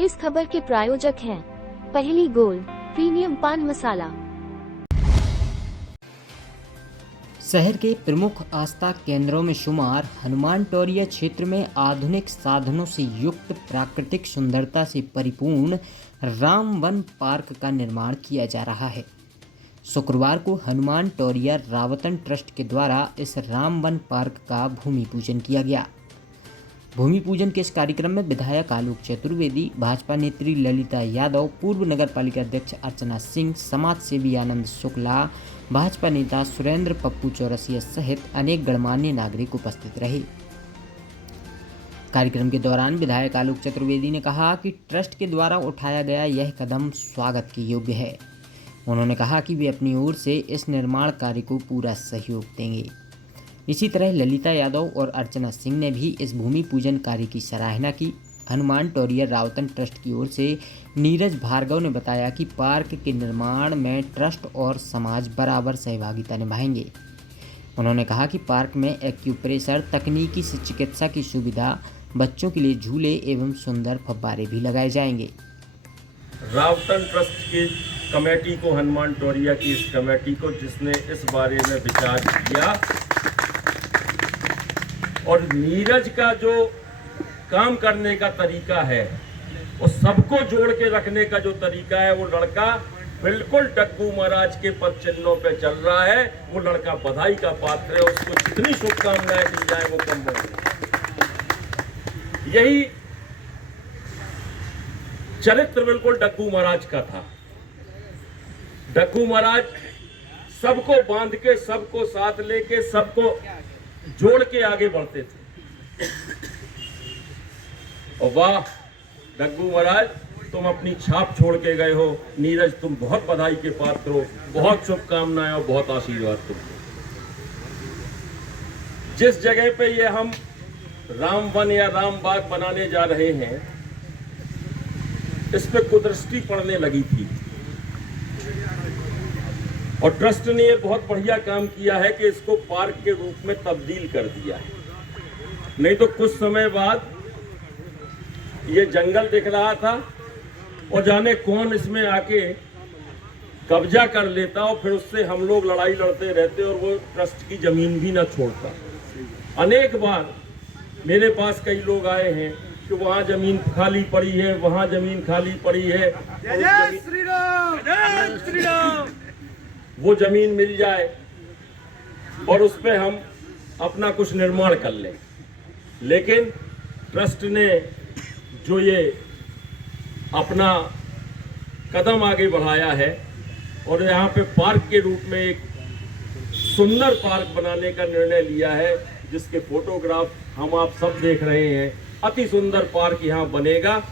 इस खबर के प्रायोजक हैं पहली गोल्ड प्रीमियम पान मसाला। शहर के प्रमुख आस्था केंद्रों में शुमार हनुमान टोरिया क्षेत्र में आधुनिक साधनों से युक्त प्राकृतिक सुंदरता से परिपूर्ण रामवन पार्क का निर्माण किया जा रहा है। शुक्रवार को हनुमान टोरिया रावतन ट्रस्ट के द्वारा इस रामवन पार्क का भूमि पूजन किया गया। भूमि पूजन के इस कार्यक्रम में विधायक आलोक चतुर्वेदी, भाजपा नेत्री ललिता यादव, पूर्व नगर पालिका अध्यक्ष अर्चना सिंह, समाज सेवी आनंद शुक्ला, भाजपा नेता सुरेंद्र पप्पू चौरसिया सहित अनेक गणमान्य नागरिक उपस्थित रहे। कार्यक्रम के दौरान विधायक आलोक चतुर्वेदी ने कहा कि ट्रस्ट के द्वारा उठाया गया यह कदम स्वागत के योग्य है। उन्होंने कहा कि वे अपनी ओर से इस निर्माण कार्य को पूरा सहयोग देंगे। इसी तरह ललिता यादव और अर्चना सिंह ने भी इस भूमि पूजन कार्य की सराहना की। हनुमान टोरिया रावतन ट्रस्ट की ओर से नीरज भार्गव ने बताया कि पार्क के निर्माण में ट्रस्ट और समाज बराबर सहभागिता निभाएंगे। उन्होंने कहा कि पार्क में एक्यूप्रेशर तकनीकी से चिकित्सा की सुविधा, बच्चों के लिए झूले एवं सुंदर फव्वारे भी लगाए जाएंगे। रावतन ट्रस्ट की कमेटी को, हनुमान टोरिया की इस कमेटी को, जिसने इस बारे में विचार किया, और नीरज का जो काम करने का तरीका है, वो सबको जोड़ के रखने का जो तरीका है, वो लड़का बिल्कुल डग्गू महाराज के पद चिन्हों पे चल रहा है। वो लड़का बधाई का पात्र है। उसको जितनी शुभकामनाएं दी जाए वो कम होगी। यही चरित्र बिल्कुल डग्गू महाराज का था। डग्गू महाराज सबको बांध के, सबको साथ लेके, सबको जोड़ के आगे बढ़ते थे। और वाह डग्गू महाराज, तुम अपनी छाप छोड़ के गए हो। नीरज, तुम बहुत बधाई के पात्र हो। बहुत शुभकामनाएं और बहुत आशीर्वाद तुमको। जिस जगह पे ये हम रामवन या रामबाग बनाने जा रहे हैं, इस पे कुदृष्टि पड़ने लगी थी और ट्रस्ट ने ये बहुत बढ़िया काम किया है कि इसको पार्क के रूप में तब्दील कर दिया है। नहीं तो कुछ समय बाद ये जंगल दिख रहा था और जाने कौन इसमें आके कब्जा कर लेता और फिर उससे हम लोग लड़ाई लड़ते रहते और वो ट्रस्ट की जमीन भी ना छोड़ता। अनेक बार मेरे पास कई लोग आए हैं कि वहाँ जमीन खाली पड़ी है, वहाँ जमीन खाली पड़ी है, जय श्री राम, जय श्री राम। वो जमीन मिल जाए और उस पे हम अपना कुछ निर्माण कर लें। लेकिन ट्रस्ट ने जो ये अपना कदम आगे बढ़ाया है और यहाँ पे पार्क के रूप में एक सुंदर पार्क बनाने का निर्णय लिया है, जिसके फोटोग्राफ हम आप सब देख रहे हैं। अति सुंदर पार्क यहाँ बनेगा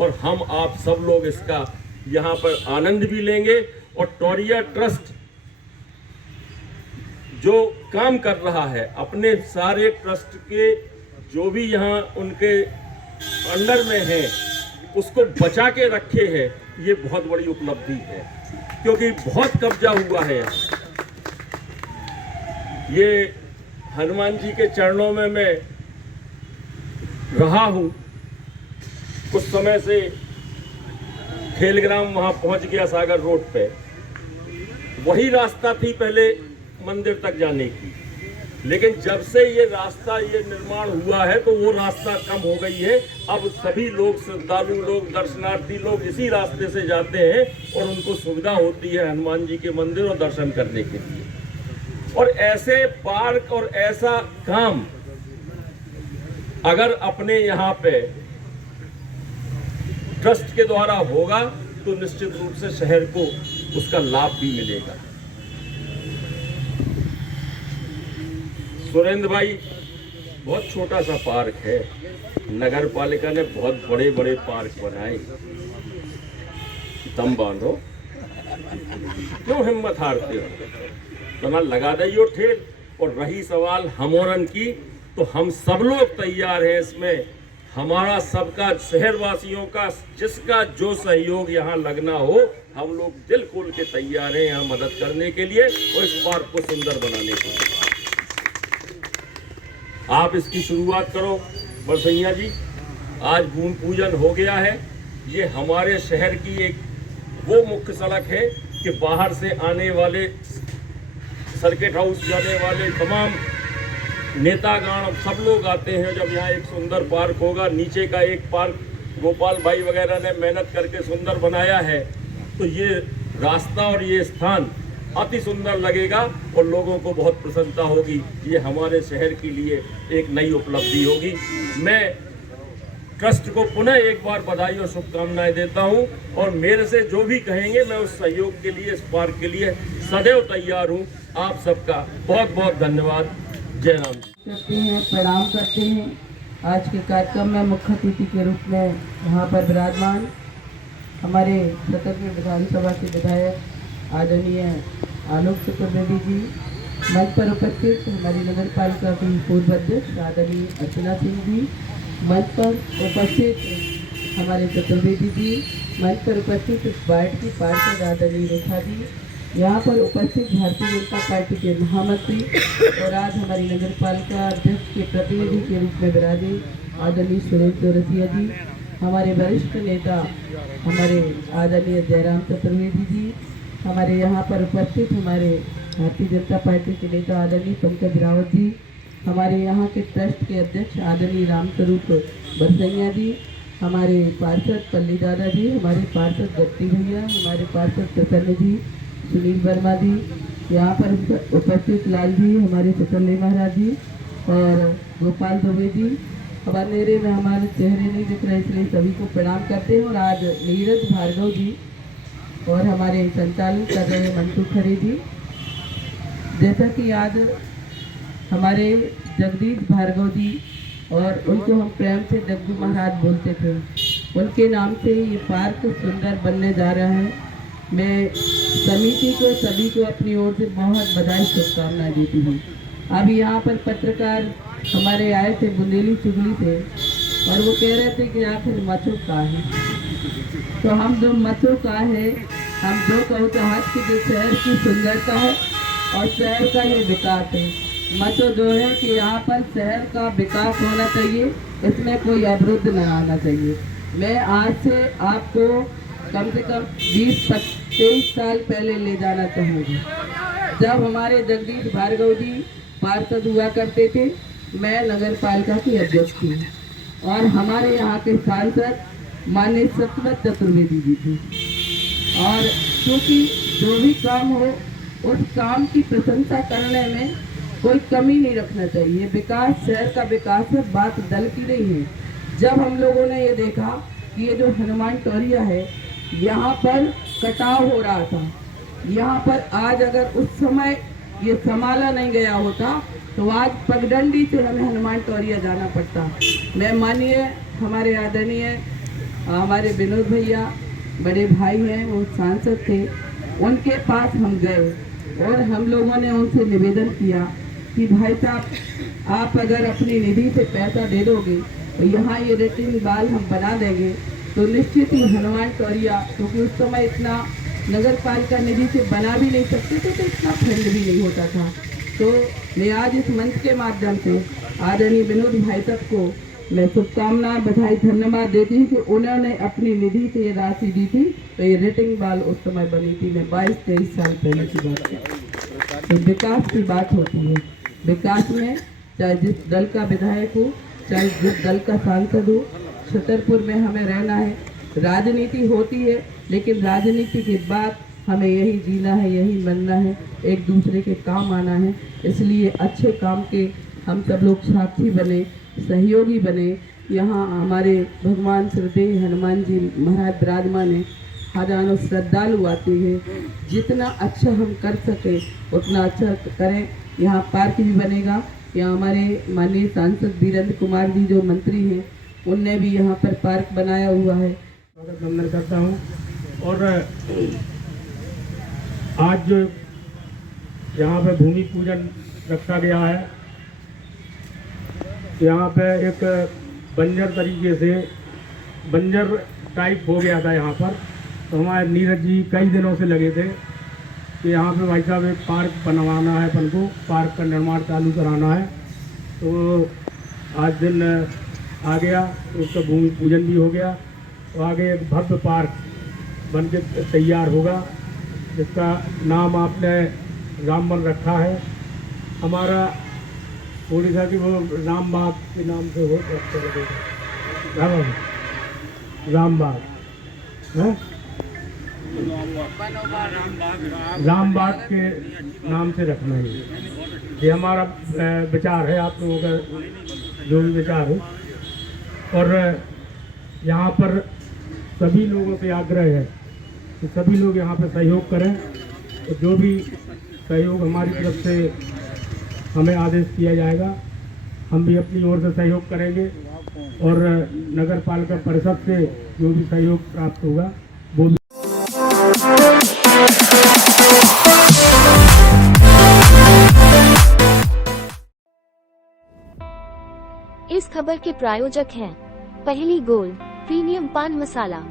और हम आप सब लोग इसका यहाँ पर आनंद भी लेंगे। और टोरिया ट्रस्ट जो काम कर रहा है, अपने सारे ट्रस्ट के जो भी यहाँ उनके अंडर में है, उसको बचा के रखे है। ये बहुत बड़ी उपलब्धि है, क्योंकि बहुत कब्जा हुआ है। ये हनुमान जी के चरणों में मैं रहा हूँ। कुछ समय से खेलग्राम वहाँ पहुँच गया, सागर रोड पे। वही रास्ता थी पहले मंदिर तक जाने की, लेकिन जब से ये रास्ता, ये निर्माण हुआ है, तो वो रास्ता कम हो गई है। अब सभी लोग, श्रद्धालु लोग, दर्शनार्थी लोग इसी रास्ते से जाते हैं और उनको सुविधा होती है हनुमान जी के मंदिर और दर्शन करने के लिए। और ऐसे पार्क और ऐसा काम अगर अपने यहाँ पे ट्रस्ट के द्वारा होगा तो निश्चित रूप से शहर को उसका लाभ भी मिलेगा। सुरेंद्र भाई, बहुत छोटा सा पार्क है। नगर पालिका ने बहुत बड़े बड़े पार्क बनाए। दम बांधो, क्यों हिम्मत हारते हो? तो ना लगा दियो ठेल। और रही सवाल हमोरन की, तो हम सब लोग तैयार हैं इसमें। हमारा सबका, शहरवासियों का, जिसका जो सहयोग यहाँ लगना हो, हम लोग दिल खोल के तैयार हैं यहाँ मदद करने के लिए और इस पार्क को सुंदर बनाने के लिए। आप इसकी शुरुआत करो बरसैया जी। आज भूमि पूजन हो गया है ये हमारे शहर की एक वो मुख्य सड़क है कि बाहर से आने वाले, सर्किट हाउस जाने वाले तमाम नेतागण सब लोग आते हैं। जब यहाँ एक सुंदर पार्क होगा, नीचे का एक पार्क गोपाल भाई वगैरह ने मेहनत करके सुंदर बनाया है, तो ये रास्ता और ये स्थान अति सुंदर लगेगा और लोगों को बहुत प्रसन्नता होगी। ये हमारे शहर के लिए एक नई उपलब्धि होगी। मैं ट्रस्ट को पुनः एक बार बधाई और शुभकामनाएं देता हूं और मेरे से जो भी कहेंगे मैं उस सहयोग के लिए, इस पार्क के लिए सदैव तैयार हूं। आप सबका बहुत बहुत धन्यवाद। जय राम जी। करते हैं, प्रणाम करते हैं। आज के कार्यक्रम में मुख्य अतिथि के रूप में यहाँ पर विराजमान हमारे छतरपुर विधानसभा के विधायक आदरणीय आलोक चतुर्वेदी जी, मंच पर उपस्थित हमारी नगर पालिका की पूर्व अध्यक्ष आदरणीय अर्चना सिंह जी, मंच पर उपस्थित हमारे चतुर्वेदी जी, मंच पर उपस्थित इस वार्ड की पार्षद आदरणीय रेखा जी, यहाँ पर उपस्थित भारतीय जनता पार्टी के महामंत्री और आज हमारी नगर पालिका अध्यक्ष के प्रतिनिधि के रूप में विराजे आदरणीय सुरेश चौरसिया जी, हमारे वरिष्ठ नेता हमारे आदरणीय जयराम चतुर्वेदी जी, हमारे यहाँ पर उपस्थित हमारे भारतीय जनता पार्टी के नेता आदरणीय पंकज रावत जी, हमारे यहाँ के ट्रस्ट के अध्यक्ष आदरणीय रामस्वरूप बरसैया जी, हमारे पार्षद पल्ली दादा जी, हमारे पार्षद दत्ती भैया, हमारे पार्षद प्रसन्न जी, सुनील वर्मा जी, यहाँ पर उपस्थित लाल जी, हमारे चतरले महाराज जी और गोपाल दुबे जी। अब अंधेरे में हमारे चेहरे नहीं दिख रहे, इसलिए सभी को प्रणाम करते हैं। और आज नीरज भार्गव जी और हमारे संचालन कर रहे मंटू खरे जी, जैसा कि आज हमारे जगदीश भार्गव जी और उनको हम प्रेम से जग्गू महाराज बोलते थे, उनके नाम से ये पार्क सुंदर बनने जा रहा है। मैं समिति को सभी को अपनी ओर से बहुत बधाई शुभकामनाएं देती हूँ। अभी यहाँ पर पत्रकार हमारे आए थे बुंदेली चुगली से और वो कह रहे थे कि आखिर मचो का है, तो हम जो मचो का है, हम जो कहो तो हज की जो शहर की सुंदरता है और शहर का ये विकास है। मचो जो है कि यहाँ पर शहर का विकास होना चाहिए, इसमें कोई अवरुद्ध न आना चाहिए। मैं आज से आपको कम से कम 20-23 साल पहले ले जाना चाहूँगी, जब हमारे जगदीश भार्गव जी पार्षद हुआ करते थे, मैं नगर पालिका की अध्यक्ष थी और हमारे यहाँ के सांसद माननीय सतवत चतुर्वेदी जी थे। और क्योंकि जो भी काम हो उस काम की प्रशंसा करने में कोई कमी नहीं रखना चाहिए। विकास शहर का विकास है, बात दल की नहीं है। जब हम लोगों ने ये देखा कि ये जो हनुमान टोरिया है यहाँ पर कटाव हो रहा था, यहाँ पर आज अगर उस समय ये संभाला नहीं गया होता तो आज पगडंडी से हमें हनुमान टोरिया जाना पड़ता। मैं मानिए हमारे आदरणीय हमारे विनोद भैया बड़े भाई हैं, वो सांसद थे, उनके पास हम गए और हम लोगों ने उनसे निवेदन किया कि भाई साहब आप अगर अपनी निधि से पैसा दे दोगे तो यहाँ ये रिटर्न बाल हम बना देंगे, तो निश्चित ही हनुमान टोरिया, क्योंकि उस समय इतना नगर पालिका निधि से बना भी नहीं सकते थे, तो इतना फंड भी नहीं होता था। तो मैं आज इस मंच के माध्यम से आदरणीय विनोद भाई साहब को मैं शुभकामनाएं, बधाई, धन्यवाद देती हूँ कि उन्होंने अपनी निधि से ये राशि दी थी, तो ये रेटिंग बाल उस समय बनी थी। मैं 22-23 साल पहले की बात है। तो विकास की बात होती है, विकास में चाहे जिस दल का विधायक हो, चाहे जिस दल का सांसद हो, छतरपुर में हमें रहना है। राजनीति होती है, लेकिन राजनीति के बाद हमें यही जीना है, यही बनना है, एक दूसरे के काम आना है। इसलिए अच्छे काम के हम सब लोग साथी बने, सहयोगी बने। यहाँ हमारे भगवान श्रद्धेय हनुमान जी महाराज विराजमान है, हजारों श्रद्धालु आते हैं। जितना अच्छा हम कर सके उतना अच्छा करें। यहाँ पार्क भी बनेगा। यहाँ हमारे माननीय सांसद वीरेंद्र कुमार जी जो मंत्री हैं, उनने भी यहाँ पर पार्क बनाया हुआ है। स्वागत वंदन करता हूँ। और आज जो यहाँ पे भूमि पूजन रखा गया है, यहाँ पे एक बंजर तरीके से बंजर टाइप हो गया था यहाँ पर, तो हमारे नीरज जी कई दिनों से लगे थे कि यहाँ पे भाई साहब एक पार्क बनवाना है, अपन को पार्क का निर्माण चालू कराना है। तो आज दिन आ गया, उसका भूमि पूजन भी हो गया तो आगे एक भव्य पार्क बन के तैयार होगा, जिसका नाम आपने रामवन रखा है। हमारा उड़ीसा की वो रामबाग के नाम से हो रामबाग है, रामबाग के नाम से रखना है। ये हमारा विचार है, आप लोगों का जो भी विचार हो। और यहाँ पर सभी लोगों से आग्रह है कि सभी लोग यहाँ पर सहयोग करें। तो जो भी सहयोग हमारी तरफ से हमें आदेश किया जाएगा, हम भी अपनी ओर से सहयोग करेंगे। और नगर पालिका परिषद से जो भी सहयोग प्राप्त होगा वो भी। इस खबर के प्रायोजक हैं पहली गोल्ड प्रीमियम पान मसाला।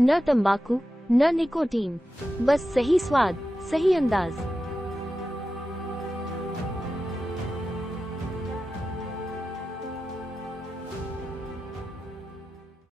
न तंबाकू न निकोटीन, बस सही स्वाद, सही अंदाज।